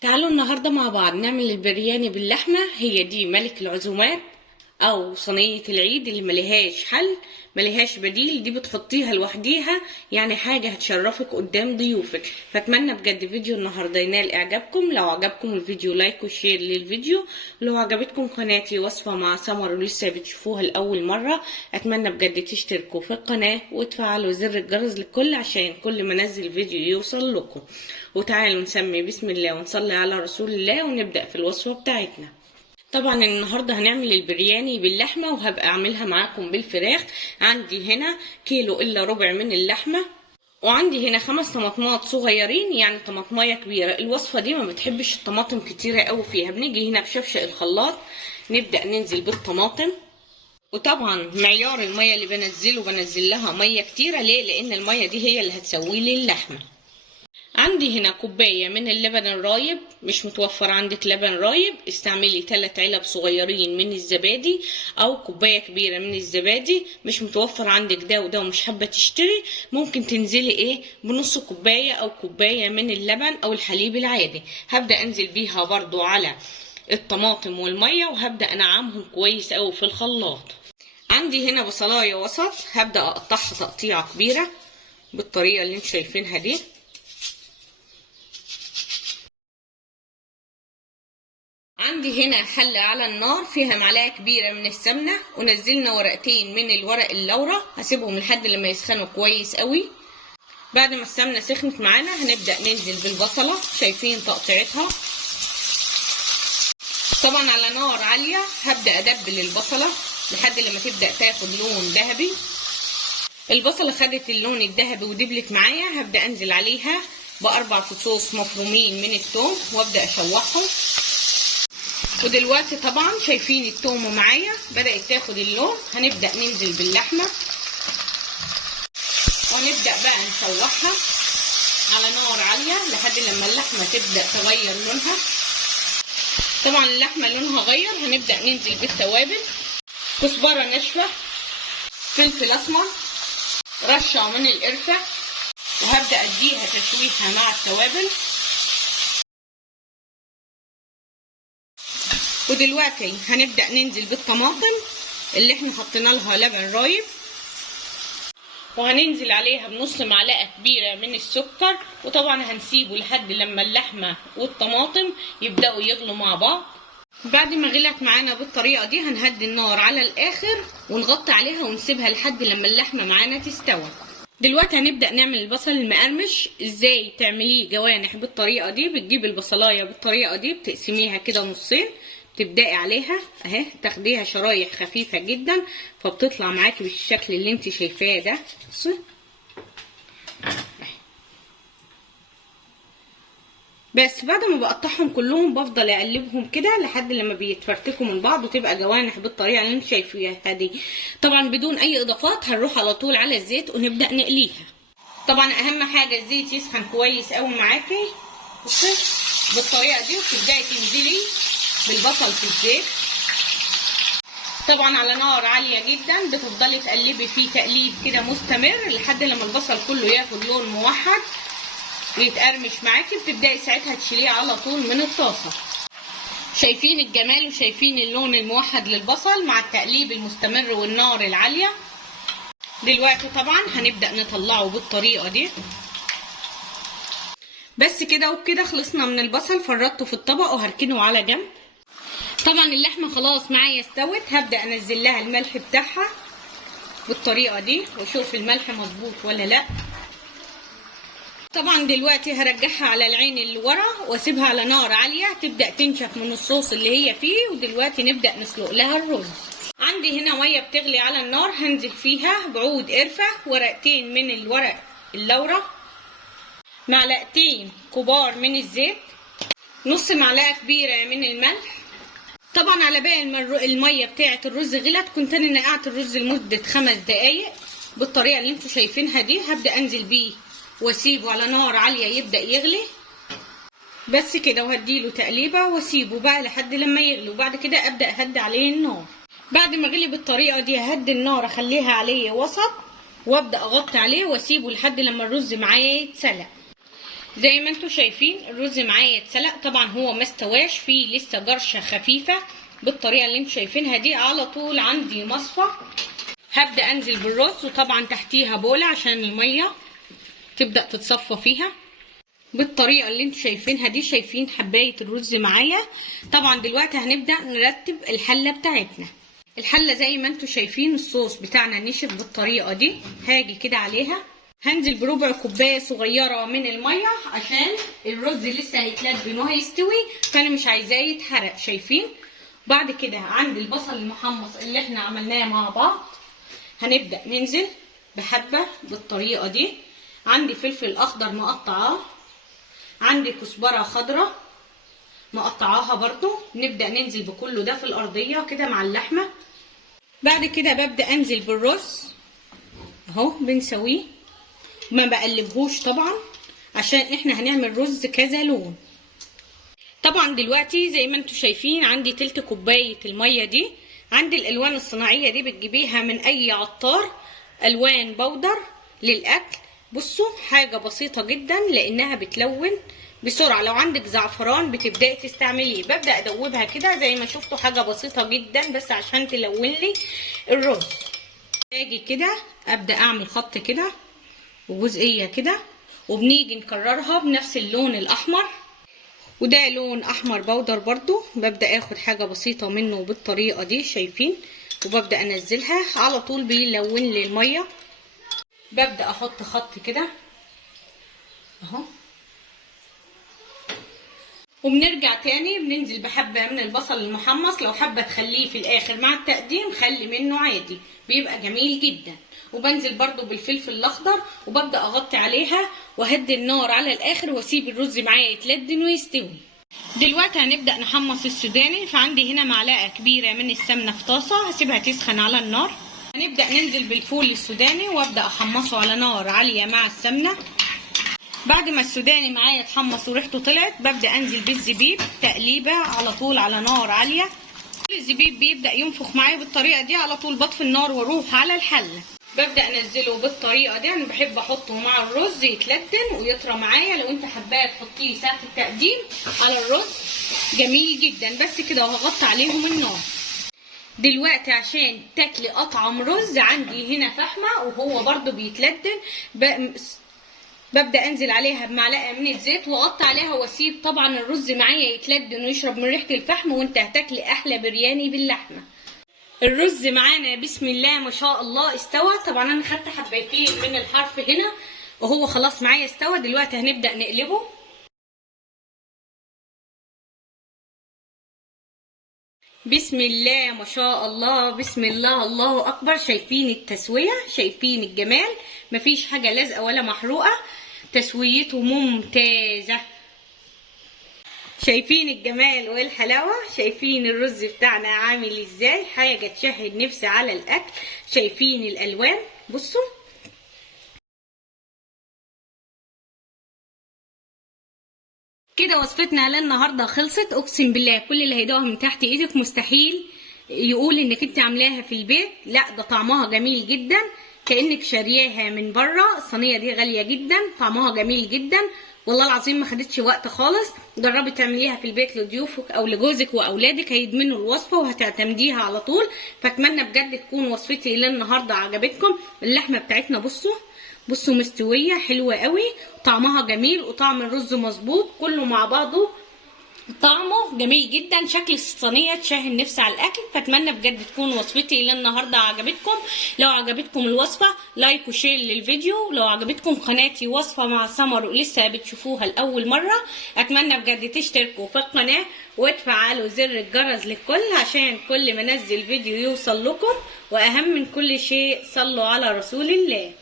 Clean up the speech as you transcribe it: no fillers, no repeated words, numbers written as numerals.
تعالوا النهاردة مع بعض نعمل البرياني باللحمة. هي دي ملك العزومات أو صينية العيد اللي ملهاش حل، ملهاش بديل. دي بتحطيها لوحديها، يعني حاجة هتشرفك قدام ضيوفك. فأتمنى بجد فيديو النهاردة ينال إعجابكم. لو عجبكم الفيديو لايك وشير للفيديو. لو عجبتكم قناتي وصفة مع سمر ولسه بتشوفوها لأول مرة، أتمنى بجد تشتركوا في القناة وتفعلوا زر الجرس للكل عشان كل ما انزل فيديو يوصل لكم. وتعالوا نسمي بسم الله ونصلي على رسول الله ونبدأ في الوصفة بتاعتنا. طبعا النهارده هنعمل البرياني باللحمه، وهبقى اعملها معاكم بالفراخ. عندي هنا كيلو الا ربع من اللحمه، وعندي هنا 5 طماطمات صغيرين، يعني طماطمايه كبيره. الوصفه دي ما بتحبش الطماطم كتيره قوي فيها. بنيجي هنا بشفشق الخلاط نبدا ننزل بالطماطم. وطبعا معيار الميه اللي بنزل لها ميه كتيره. ليه؟ لان الميه دي هي اللي هتسوي لي اللحمه. عندي هنا كوباية من اللبن الرايب. مش متوفر عندك لبن رايب، استعملي 3 علب صغيرين من الزبادي او كوباية كبيرة من الزبادي. مش متوفر عندك ده وده ومش حابة تشتري، ممكن تنزلي بنص كوباية او كوباية من اللبن او الحليب العادي. هبدأ انزل بيها برضو على الطماطم والمية، وهبدأ انعمهم كويس اوي في الخلاط. عندي هنا بصلاية وسط، هبدأ اقطعها تقطيعة كبيرة بالطريقة اللي انتوا شايفينها دي. عندي هنا حلة على النار فيها معلقة كبيرة من السمنة، ونزلنا ورقتين من الورق اللورا. هسيبهم لحد لما يسخنوا كويس قوي. بعد ما السمنة سخنت معانا هنبدأ ننزل بالبصلة. شايفين تقطيعتها؟ طبعا على نار عالية هبدأ أدبل البصلة لحد لما تبدأ تاخد لون ذهبي. البصلة خدت اللون الذهبي ودبلت معايا، هبدأ أنزل عليها ب4 فصوص مفرومين من الثوم وأبدأ أشوحهم. ودلوقتي طبعا شايفين التومه معايا بدأت تاخد اللون. هنبدأ ننزل باللحمة ونبدأ بقى نشوحها على نار عالية لحد لما اللحمة تبدأ تغير لونها. طبعا اللحمة لونها غير، هنبدأ ننزل بالتوابل. كزبرة ناشفة، فلفل أسمر، رشة من القرفة، وهبدأ أديها تشويحة مع التوابل. ودلوقتي هنبدأ ننزل بالطماطم اللي احنا حطينا لها لبن رايب، وهننزل عليها بنص معلقة كبيرة من السكر. وطبعا هنسيبه لحد لما اللحمة والطماطم يبدأوا يغلوا مع بعض. بعد ما غلت معانا بالطريقة دي هنهدي النار على الآخر ونغطي عليها ونسيبها لحد لما اللحمة معانا تستوي. دلوقتي هنبدأ نعمل البصل المقرمش. ازاي تعمليه جوانح بالطريقة دي؟ بتجيبي البصلاية بالطريقة دي بتقسميها كده نصين، تبدأي عليها اهي تاخديها شرايح خفيفة جدا، فبتطلع معاكي بالشكل اللي انت شايفاه ده. بصي بس بعد ما بقطعهم كلهم بفضل اقلبهم كده لحد لما بيتفرتكوا من بعض وتبقى جوانح بالطريقه اللي انت شايفاها دي. طبعا بدون اي اضافات، هنروح على طول على الزيت ونبدا نقليها. طبعا اهم حاجه الزيت يسخن كويس قوي معاكي. بصي بالطريقه دي وتبداي تنزلي بالبصل في الزيت. طبعا على نار عاليه جدا بتفضلي تقلبي فيه تقليب كده مستمر لحد لما البصل كله ياخد لون موحد ويتقرمش معاكي. بتبداي ساعتها تشيليه على طول من الطاسه. شايفين الجمال وشايفين اللون الموحد للبصل مع التقليب المستمر والنار العاليه. دلوقتي طبعا هنبدا نطلعه بالطريقه دي. بس كده وبكده خلصنا من البصل. فردته في الطبق وهركنه على جنب. طبعا اللحمه خلاص معايا استوت، هبدا انزل لها الملح بتاعها بالطريقه دي واشوف الملح مظبوط ولا لا. طبعا دلوقتي هرجعها على العين اللي ورا واسيبها على نار عاليه تبدا تنشف من الصوص اللي هي فيه. ودلوقتي نبدا نسلق لها الرز. عندي هنا ميه بتغلي على النار، هنزل فيها بعود قرفه، ورقتين من الورق اللورا، معلقتين كبار من الزيت، نص معلقه كبيره من الملح. طبعا على باقي الميه بتاعه الرز غلت، كنت انا نقعت الرز لمده 5 دقايق بالطريقه اللي انتوا شايفينها دي. هبدا انزل بيه واسيبه على نار عاليه يبدا يغلي. بس كده وهديله تقليبه واسيبه بقى لحد لما يغلي. وبعد كده ابدا اهدي عليه النار. بعد ما غلي بالطريقه دي ههدي النار اخليها عليه وسط، وابدا اغطي عليه واسيبه لحد لما الرز معايا يتسلق. زي ما انتوا شايفين الرز معايا اتسلق، طبعا هو ما استواش، فيه لسه جرشه خفيفه بالطريقه اللي انتوا شايفينها دي. على طول عندي مصفى هبدا انزل بالرز، وطبعا تحتيها بوله عشان الميه تبدا تتصفى فيها بالطريقه اللي انتوا شايفينها دي. شايفين حبايه الرز معايا. طبعا دلوقتي هنبدا نرتب الحله بتاعتنا. الحله زي ما انتوا شايفين الصوص بتاعنا نشف بالطريقه دي. هاجي كده عليها هنزل بربع كوبايه صغيره من الميه عشان الرز لسه هيتلبن وهيستوي، فانا مش عايزاه يتحرق. شايفين؟ بعد كده عندي البصل المحمص اللي احنا عملناه مع بعض، هنبدا ننزل بحبه بالطريقه دي. عندي فلفل اخضر مقطعاه، عندي كزبره خضراء مقطعاها برضو. نبدا ننزل بكله ده في الارضيه كده مع اللحمه. بعد كده ببدا انزل بالرز اهو بنسويه، ما بقلبهوش طبعا عشان احنا هنعمل رز كذا لون. طبعا دلوقتي زي ما انتوا شايفين عندي تلت كوبايه الميه دي. عندي الالوان الصناعيه دي بتجيبيها من اي عطار، الوان بودر للاكل. بصوا حاجه بسيطه جدا لانها بتلون بسرعه. لو عندك زعفران بتبداي تستعمليه. ببدا ادوبها كده زي ما شفتوا، حاجه بسيطه جدا بس عشان تلون لي الرز. اجي كده ابدا اعمل خط كده وجزئيه كده، وبنيجي نكررها بنفس اللون الاحمر، وده لون احمر بودر برضو. ببدا اخد حاجه بسيطه منه بالطريقه دي شايفين، وببدا انزلها على طول بيلون لي الميه. ببدا احط خط كده اهو، وبنرجع تاني بننزل بحبه من البصل المحمص. لو حابه تخليه في الاخر مع التقديم خلي منه عادي، بيبقى جميل جدا. وبنزل برضو بالفلفل الاخضر، وببدا اغطي عليها واهدي النار على الاخر واسيب الرز معايا يتلدن ويستوي. دلوقتي هنبدا نحمص السوداني. فعندي هنا معلقه كبيره من السمنه في طاسه هسيبها تسخن على النار. هنبدا ننزل بالفول السوداني وابدا احمصه على نار عاليه مع السمنه. بعد ما السوداني معايا اتحمص وريحته طلعت ببدا انزل بالزبيب تقليبه على طول على نار عاليه. الزبيب بيبدا ينفخ معايا بالطريقه دي، على طول بطفي النار واروح على الحله. ببدا انزله بالطريقه دي. انا بحب احطه مع الرز يتلدن ويطرى معايا. لو انت حباه تحطيه ساعه التقديم على الرز جميل جدا. بس كده وهغطي عليهم النار. دلوقتي عشان تاكلي اطعم رز عندي هنا فحمه وهو برده بيتلدن. ببدا انزل عليها بمعلقه من الزيت واغطي عليها واسيب طبعا الرز معايا يتلدن ويشرب من ريحه الفحم، وانت هتاكلي احلى برياني باللحمه. الرز معانا بسم الله ما شاء الله استوى. طبعا انا خدت حبايتين من الحرف هنا وهو خلاص معايا استوى. دلوقتي هنبدا نقلبه. بسم الله ما شاء الله، بسم الله الله اكبر. شايفين التسويه؟ شايفين الجمال؟ مفيش حاجه لازقه ولا محروقه، تسويته ممتازه. شايفين الجمال والحلاوه؟ شايفين الرز بتاعنا عامل ازاي؟ حاجه تشهد نفسي على الاكل. شايفين الالوان؟ بصوا كده وصفتنا للنهارده خلصت. اقسم بالله كل اللي هيدوقها من تحت ايدك مستحيل يقول انك انت عاملاها في البيت. لا ده طعمها جميل جدا كانك شارياها من بره. الصينيه دي غاليه جدا، طعمها جميل جدا والله العظيم ما خدتش وقت خالص. جربي تعمليها في البيت لضيوفك او لجوزك واولادك، هيدمنوا الوصفه وهتعتمديها على طول. فاتمنى بجد تكون وصفتي للنهارده عجبتكم. اللحمه بتاعتنا بصوا مستويه حلوه قوي، طعمها جميل وطعم الرز مظبوط كله مع بعضه، طعمه جميل جدا. شكل الصينيه تشهي النفس على الاكل. فاتمنى بجد تكون وصفتي للنهارده عجبتكم. لو عجبتكم الوصفه لايك وشير للفيديو. لو عجبتكم قناتي وصفه مع سمر ولسه بتشوفوها لاول مره، اتمنى بجد تشتركوا في القناه وتفعلوا زر الجرس للكل عشان كل ما انزل فيديو يوصل لكم. واهم من كل شيء صلوا على رسول الله.